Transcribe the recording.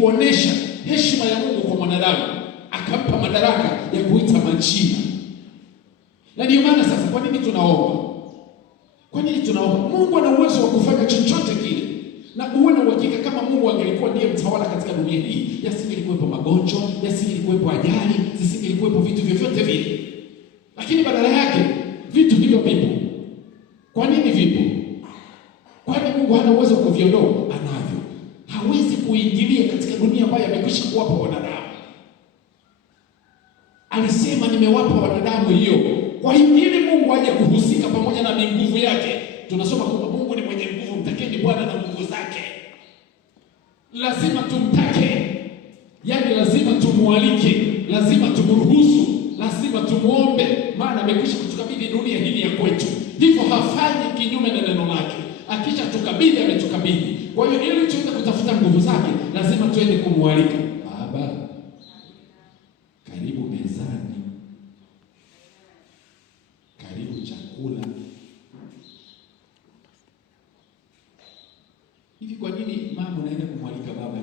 kuonesha heshima ya Mungu kwa mwanadamu, akampa madaraka ya kuita majina. Na ndio maana sasa, kwa nini tunaomba? Kwa nini tunaomba? Mungu ana uwezo wa kufanya chochote kile. Na uwe na uhakika kama Mungu angelikuwa ndiye mtawala katika dunia hii, yasingelikuwepo magonjwa, yasingelikuwepo ajali, zisingelikuwepo vitu vyovyote vile. Lakini badala yake vitu hivyo vipo. Kwa nini vipo? Kwani Mungu hana uwezo wa kuviondoa? Anavyo. Hawezi kuingilia katika dunia ambayo amekwisha kuwapa wanadamu. Alisema nimewapa wanadamu hiyo. Kwa hiyo ili Mungu aje kuhusika pamoja na nguvu yake, tunasoma kwamba Mungu ni mwenye nguvu, mtakeni Bwana na nguvu zake. Lazima tumtake. Yaani lazima tumualike, lazima tumruhusu, lazima tumuombe, maana amekwisha kutukabidhi dunia hii ya kwetu. Hivyo hafanyi kinyume na neno lake. Akisha tukabidhi, ametukabidhi. Kwa hiyo ili tuende kutafuta nguvu zake, lazima tuende kumualika. Baba, karibu mezani. Karibu chakula. Hivi kwa nini mama unaenda kumwalika baba